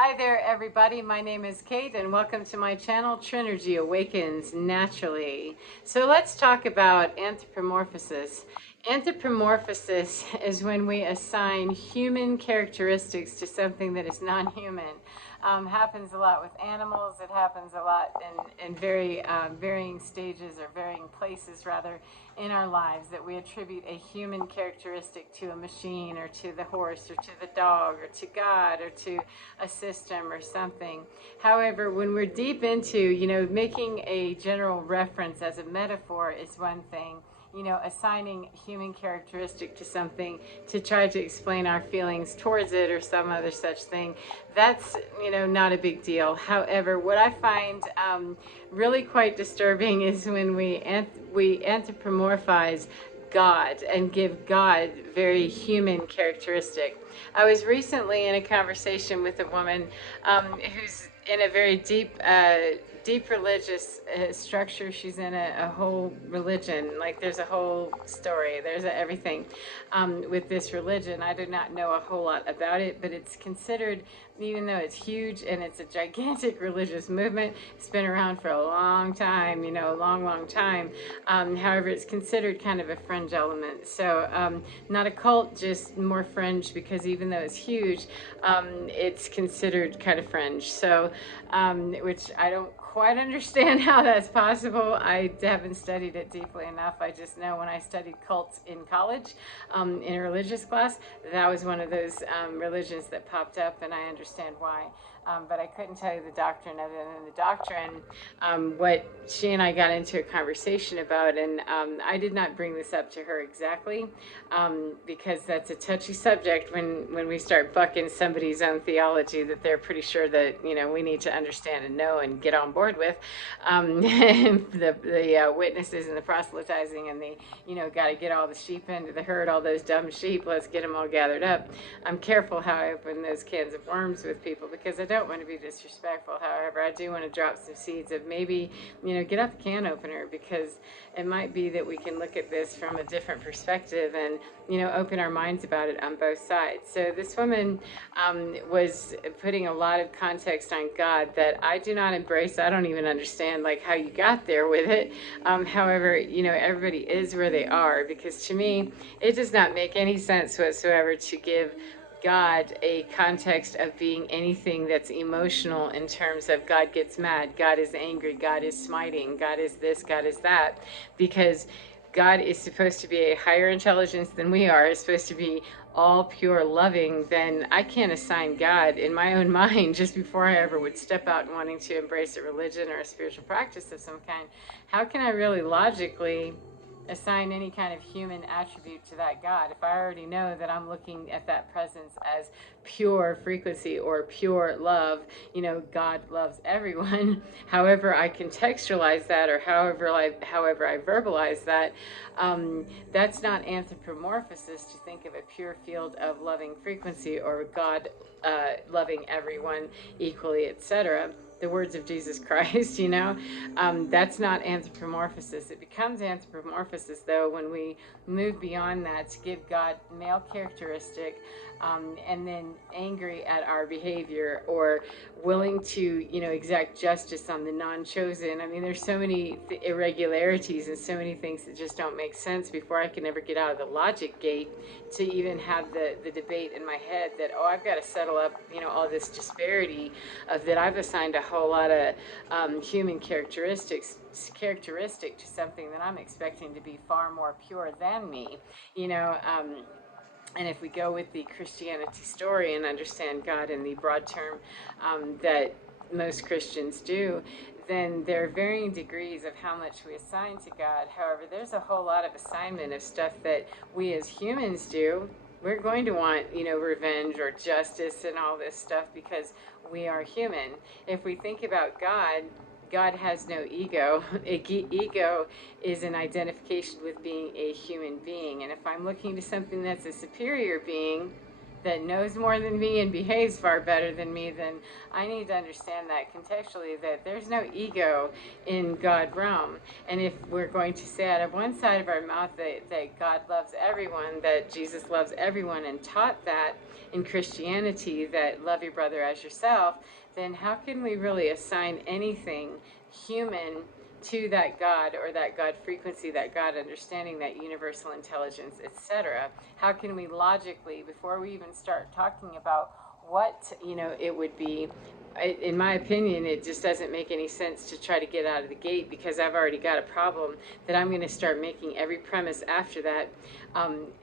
Hi there, everybody. My name is Kate, and welcome to my channel, Trinergy Awakens Naturally. So let's talk about anthropomorphosis. Anthropomorphosis is when we assign human characteristics to something that is non-human. Happens a lot with animals. It happens a lot in very varying stages or varying places, rather, in our lives, that we attribute a human characteristic to a machine or to the horse or to the dog or to God or to a system or something. However, when we're deep into, making a general reference as a metaphor is one thing. Assigning human characteristic to something to try to explain our feelings towards it or some other such thing, that's, not a big deal. However, what I find really quite disturbing is when we anthropomorphize God and give God very human characteristic. I was recently in a conversation with a woman who's in a very deep religious structure. She's in a whole religion. Like there's a whole story. There's everything with this religion. I do not know a whole lot about it, but it's considered, even though it's huge and it's a gigantic religious movement, it's been around for a long time, a long time. However, it's considered kind of a fringe element. So not a cult, just more fringe, because even though it's huge, it's considered kind of fringe. So, which I don't quite understand how that's possible. I haven't studied it deeply enough. I just know when I studied cults in college, in a religious class, that was one of those religions that popped up, and I understand why. But I couldn't tell you the doctrine of it. And the doctrine, what she and I got into a conversation about, and I did not bring this up to her exactly, because that's a touchy subject when we start bucking somebody's own theology that they're pretty sure that we need to understand and know and get on board with. The witnesses and the proselytizing and the got to get all the sheep into the herd, all those dumb sheep. Let's get them all gathered up. I'm careful how I open those cans of worms with people because I don't want to be disrespectful. However, I do want to drop some seeds of maybe get out the can opener, because it might be that we can look at this from a different perspective and open our minds about it on both sides. So this woman was putting a lot of context on God that I do not embrace. I don't even understand like how you got there with it. However, everybody is where they are, because to me, it does not make any sense whatsoever to give God a context of being anything that's emotional, in terms of God gets mad, God is angry, God is smiting, God is this, God is that, because God is supposed to be a higher intelligence than we are. It's supposed to be all pure loving. Then I can't assign God in my own mind, just before I ever would step out wanting to embrace a religion or a spiritual practice of some kind. How can I really logically assign any kind of human attribute to that God if I already know that I'm looking at that presence as pure frequency or pure love? God loves everyone. However I contextualize that, or however I verbalize that, that's not anthropomorphosis to think of a pure field of loving frequency, or God loving everyone equally, etc. The words of Jesus Christ, that's not anthropomorphosis. It becomes anthropomorphosis, though, when we move beyond that to give God male characteristic, and then angry at our behavior, or willing to, exact justice on the non-chosen. I mean, there's so many irregularities and so many things that just don't make sense before I can ever get out of the logic gate to even have the debate in my head that, oh, I've got to settle up, all this disparity of that I've assigned a whole lot of human characteristic to something that I'm expecting to be far more pure than me, and if we go with the Christianity story and understand God in the broad term that most Christians do, then there are varying degrees of how much we assign to God. However, there's a whole lot of assignment of stuff that we as humans do. We're going to want, revenge or justice and all this stuff because we are human. If we think about God, God has no ego. Ego is an identification with being a human being. And if I'm looking to something that's a superior being, that knows more than me and behaves far better than me, then I need to understand that contextually, that there's no ego in God realm. And if we're going to say out of one side of our mouth that God loves everyone, that Jesus loves everyone and taught that in Christianity, that love your brother as yourself, then how can we really assign anything human to that God, or that God frequency, that God understanding, that universal intelligence, etc.? How can we logically, before we even start talking about what, it would be, in my opinion, it just doesn't make any sense to try to get out of the gate, because I've already got a problem that I'm going to start making every premise after that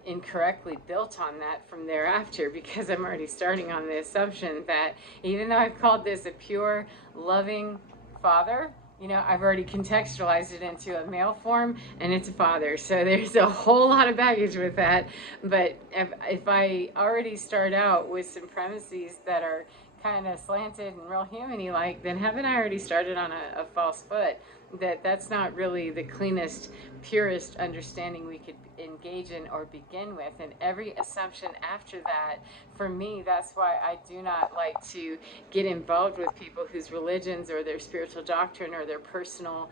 incorrectly built on that from thereafter, because I'm already starting on the assumption that even though I've called this a pure, loving Father, I've already contextualized it into a male form, and it's a father. So there's a whole lot of baggage with that. But if I already start out with some premises that are kind of slanted and real human-y like, then haven't I already started on a false foot? That's not really the cleanest, purest understanding we could engage in or begin with. And every assumption after that, for me, that's why I do not like to get involved with people whose religions or their spiritual doctrine or their personal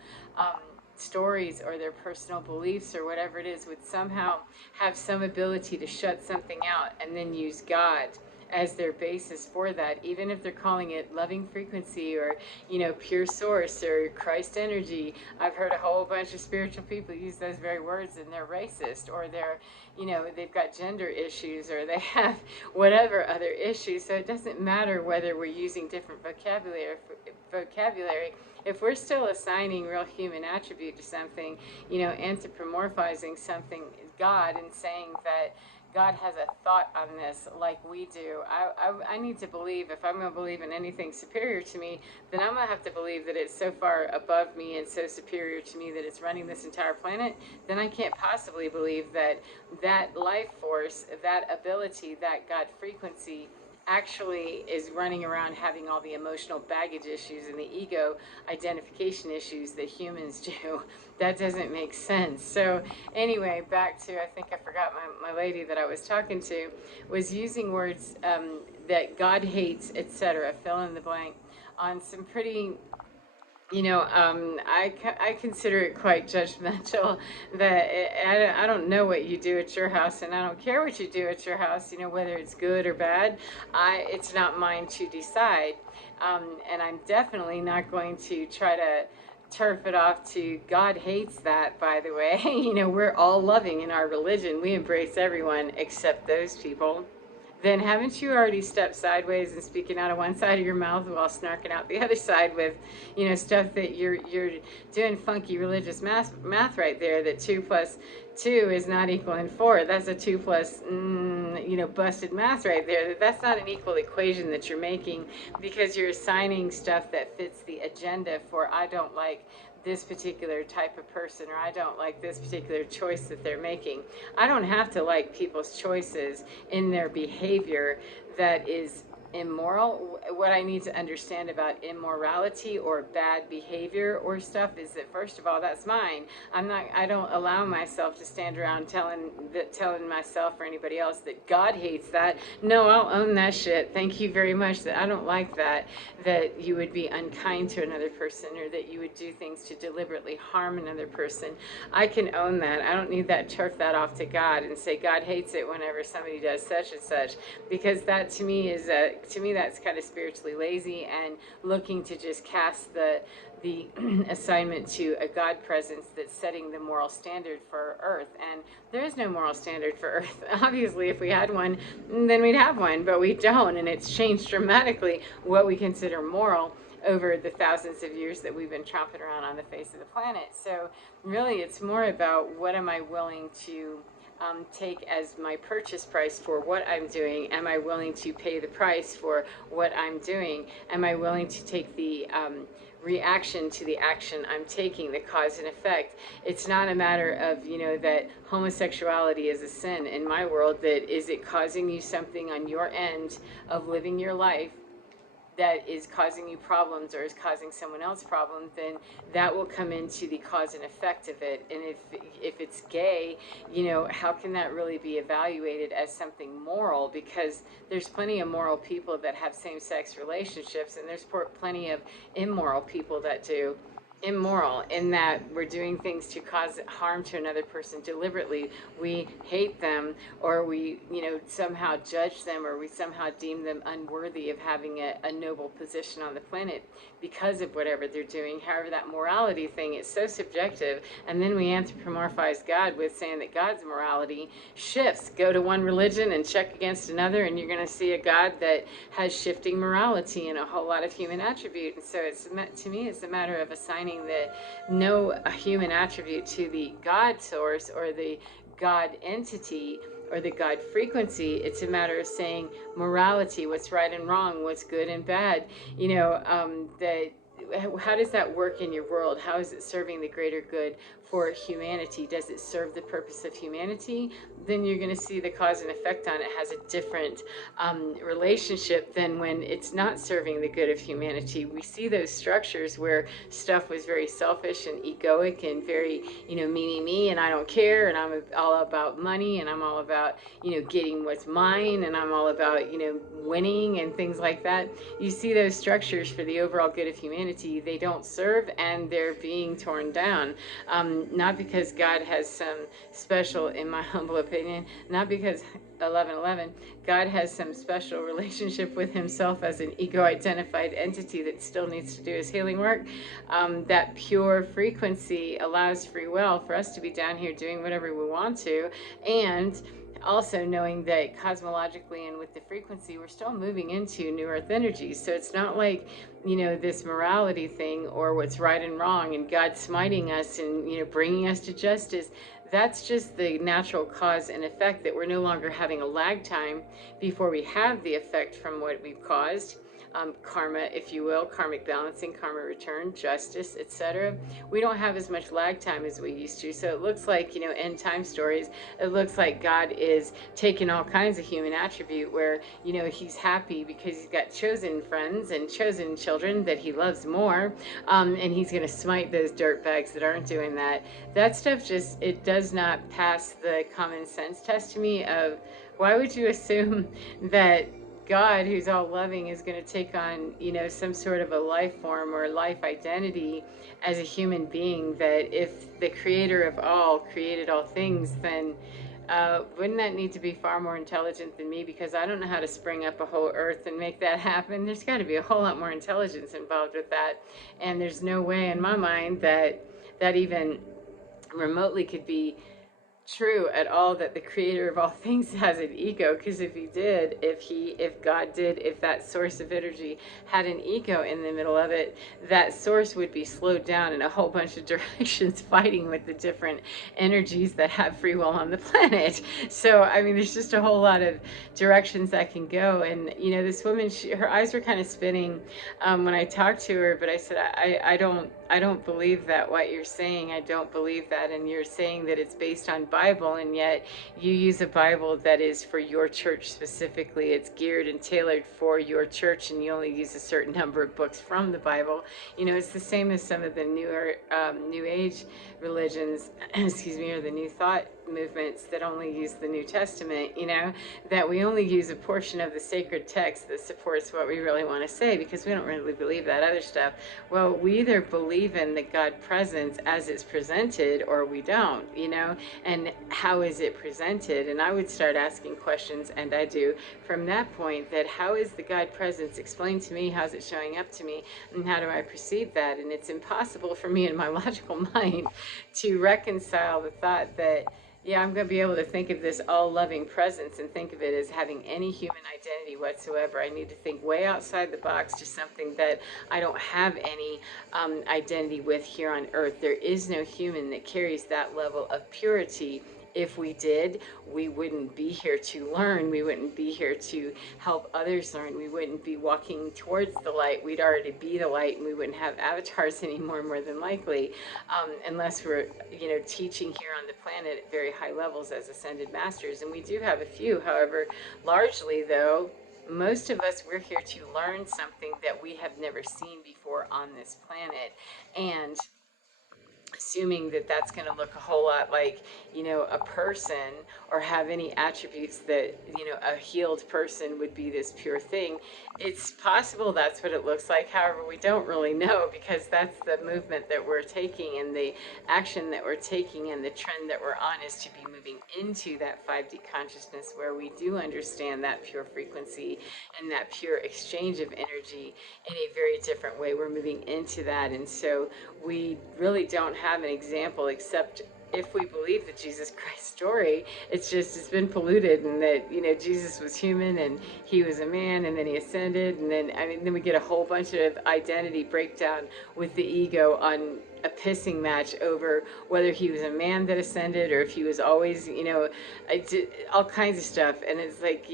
stories or their personal beliefs or whatever it is would somehow have some ability to shut something out and then use God as their basis for that, even if they're calling it loving frequency or, pure source or Christ energy. I've heard a whole bunch of spiritual people use those very words, and they're racist, or they're, they've got gender issues, or they have whatever other issues. So it doesn't matter whether we're using different vocabulary. If we're still assigning real human attribute to something, anthropomorphizing something, God, and saying that God has a thought on this like we do. I need to believe, if I'm going to believe in anything superior to me, then I'm going to have to believe that it's so far above me and so superior to me that it's running this entire planet. Then I can't possibly believe that life force, that ability, that God frequency actually is running around having all the emotional baggage issues and the ego identification issues that humans do. That doesn't make sense. So anyway, back to, I think I forgot my lady that I was talking to was using words that God hates, etc., fill in the blank, on some pretty, I consider it quite judgmental. That I don't know what you do at your house, and I don't care what you do at your house, whether it's good or bad. It's not mine to decide. And I'm definitely not going to try to turf it off to God hates that, by the way. We're all loving in our religion. We embrace everyone except those people. Then haven't you already stepped sideways and speaking out of one side of your mouth while snarking out the other side with, stuff that you're doing funky religious math right there, that 2 plus 2 is not equaling 4. That's a 2 plus, busted math right there. That's not an equal equation that you're making, because you're assigning stuff that fits the agenda for, I don't like this particular type of person, or I don't like this particular choice that they're making. I don't have to like people's choices in their behavior that is immoral. What I need to understand about immorality or bad behavior or stuff is that, first of all, that's mine. I don't allow myself to stand around telling myself or anybody else that God hates that. No, I'll own that shit. Thank you very much. That I don't like that you would be unkind to another person, or that you would do things to deliberately harm another person. I can own that. I don't need that, turf that off to God and say God hates it whenever somebody does such and such, because that to me that's kind of spiritually lazy and looking to just cast the assignment to a God presence that's setting the moral standard for Earth. And there is no moral standard for Earth. Obviously, if we had one, then we'd have one, but we don't, and it's changed dramatically what we consider moral over the thousands of years that we've been tromping around on the face of the planet. So really, it's more about what am I willing to take as my purchase price for what I'm doing. Am I willing to pay the price for what I'm doing? Am I willing to take the reaction to the action I'm taking, the cause and effect? It's not a matter of, that homosexuality is a sin in my world, that is it causing you something on your end of living your life that is causing you problems or is causing someone else problems, then that will come into the cause and effect of it. And if it's gay, how can that really be evaluated as something moral? Because there's plenty of moral people that have same-sex relationships, and there's plenty of immoral people that do. Immoral in that we're doing things to cause harm to another person deliberately. We hate them, or we somehow judge them, or we somehow deem them unworthy of having a noble position on the planet because of whatever they're doing. However, that morality thing is so subjective, and then we anthropomorphize God with saying that God's morality shifts. Go to one religion and check against another, and you're going to see a God that has shifting morality and a whole lot of human attribute. And so to me, it's a matter of assigning a human attribute to the God source or the God entity or the God frequency. It's a matter of saying morality, what's right and wrong, what's good and bad. That how does that work in your world? How is it serving the greater good for humanity? Does it serve the purpose of humanity? Then you're going to see the cause and effect on it has a different relationship than when it's not serving the good of humanity. We see those structures where stuff was very selfish and egoic and very, me, and I don't care, and I'm all about money, and I'm all about, getting what's mine, and I'm all about, winning and things like that. You see those structures for the overall good of humanity, they don't serve, and they're being torn down. Not because God has some special, in my humble opinion, not because 11:11, God has some special relationship with himself as an ego-identified entity that still needs to do his healing work. That pure frequency allows free will for us to be down here doing whatever we want to, and also knowing that cosmologically and with the frequency, we're still moving into new earth energies. So it's not like, this morality thing or what's right and wrong and God smiting us and, bringing us to justice. That's just the natural cause and effect, that we're no longer having a lag time before we have the effect from what we've caused. Karma, if you will, karmic balancing, karma return, justice, etc. We don't have as much lag time as we used to. So it looks like, end time stories, it looks like God is taking all kinds of human attribute where, he's happy because he's got chosen friends and chosen children that he loves more. And he's going to smite those dirtbags that aren't doing that. That stuff it does not pass the common sense test to me of why would you assume that God, who's all loving, is going to take on, some sort of a life form or life identity as a human being. That if the creator of all created all things, then wouldn't that need to be far more intelligent than me? Because I don't know how to spring up a whole earth and make that happen. There's got to be a whole lot more intelligence involved with that. And there's no way in my mind that even remotely could be true at all, that the creator of all things has an ego. Because if God did, if that source of energy had an ego in the middle of it, that source would be slowed down in a whole bunch of directions, fighting with the different energies that have free will on the planet. So I mean, there's just a whole lot of directions that can go. And this woman, her eyes were kind of spinning when I talked to her, but I said, I don't believe that what you're saying. I don't believe that. And you're saying that it's based on Bible, and yet you use a Bible that is for your church specifically. It's geared and tailored for your church, and you only use a certain number of books from the Bible. It's the same as some of the newer New Age religions, excuse me, or the New Thought movements that only use the New Testament, that we only use a portion of the sacred text that supports what we really want to say, because we don't really believe that other stuff. Well, we either believe in the God presence as it's presented, or we don't, and how is it presented? And I would start asking questions, and I do, from that point, that how is the God presence explained to me? How's it showing up to me? And how do I perceive that? And it's impossible for me in my logical mind to reconcile the thought that, yeah, I'm going to be able to think of this all-loving presence and think of it as having any human identity whatsoever. I need to think way outside the box to something that I don't have any identity with here on earth. There is no human that carries that level of purity. If we did, we wouldn't be here to learn. We wouldn't be here to help others learn. We wouldn't be walking towards the light. We'd already be the light, and we wouldn't have avatars anymore, more than likely, unless we're, teaching here on the planet at very high levels as ascended masters. And we do have a few, however, largely, though, most of us, we're here to learn something that we have never seen before on this planet. And assuming that that's going to look a whole lot like, a person, or have any attributes that, a healed person would be this pure thing. It's possible that's what it looks like. However, we don't really know, because that's the movement that we're taking, and the action that we're taking, and the trend that we're on is to be moving into that 5D consciousness, where we do understand that pure frequency and that pure exchange of energy in a very different way. We're moving into that. And so we really don't have an example, except if we believe the Jesus Christ story. It's been polluted, and that, Jesus was human and he was a man, and then he ascended, and then, then we get a whole bunch of identity breakdown with the ego on a pissing match over whether he was a man that ascended, or if he was always, all kinds of stuff. And it's like,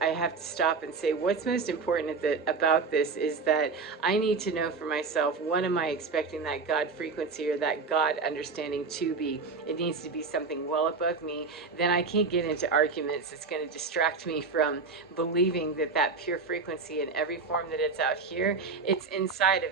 I have to stop and say, what's most important about this is that I need to know for myself, what am I expecting that God frequency or that God understanding to be? It needs to be something well above me. Then I can't get into arguments. It's going to distract me from believing that that pure frequency in every form that it's out here, it's inside of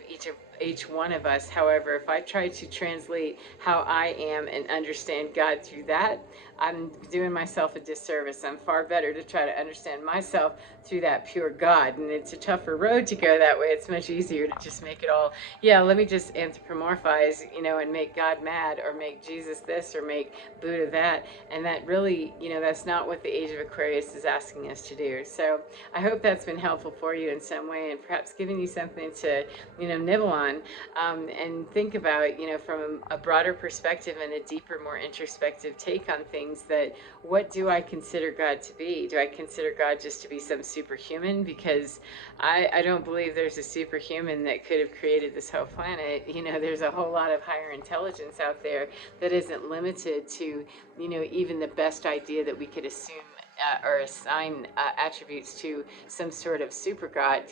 each one of us. However, if I try to translate how I am and understand God through that, I'm doing myself a disservice. I'm far better to try to understand myself through that pure God. And it's a tougher road to go that way. It's much easier to just make it all, yeah, let me just anthropomorphize, and make God mad, or make Jesus this, or make Buddha that. And that really, that's not what the Age of Aquarius is asking us to do. So I hope that's been helpful for you in some way, and perhaps giving you something to, nibble on, and think about, from a broader perspective and a deeper, more introspective take on things. That, what do I consider God to be? Do I consider God just to be some superhuman? Because I don't believe there's a superhuman that could have created this whole planet. There's a whole lot of higher intelligence out there that isn't limited to, even the best idea that we could assume, or assign attributes to some sort of super God,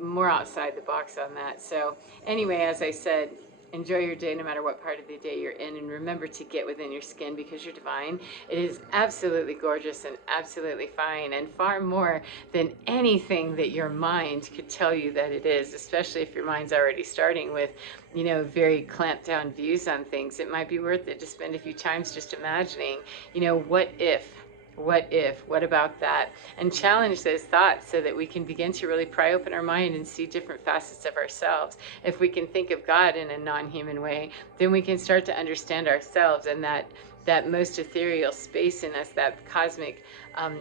more outside the box on that. So anyway, as I said, enjoy your day no matter what part of the day you're in, and remember to get within your skin, because you're divine. It is absolutely gorgeous and absolutely fine, and far more than anything that your mind could tell you that it is, especially if your mind's already starting with, very clamped down views on things. It might be worth it to spend a few times just imagining, what if? What about that? And challenge those thoughts, so that we can begin to really pry open our mind and see different facets of ourselves. If we can think of God in a non-human way, then we can start to understand ourselves, and that most ethereal space in us, that cosmic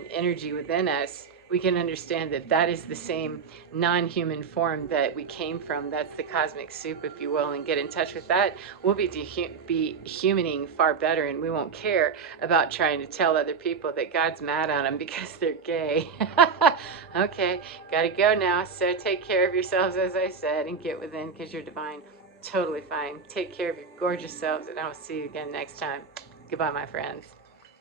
energy within us. We can understand that that is the same non-human form that we came from. That's the cosmic soup, if you will, and get in touch with that. We'll be humaning far better, and we won't care about trying to tell other people that God's mad at them because they're gay. Okay, gotta go now. So take care of yourselves, as I said, and get within, because you're divine. Totally fine. Take care of your gorgeous selves, and I will see you again next time. Goodbye, my friends.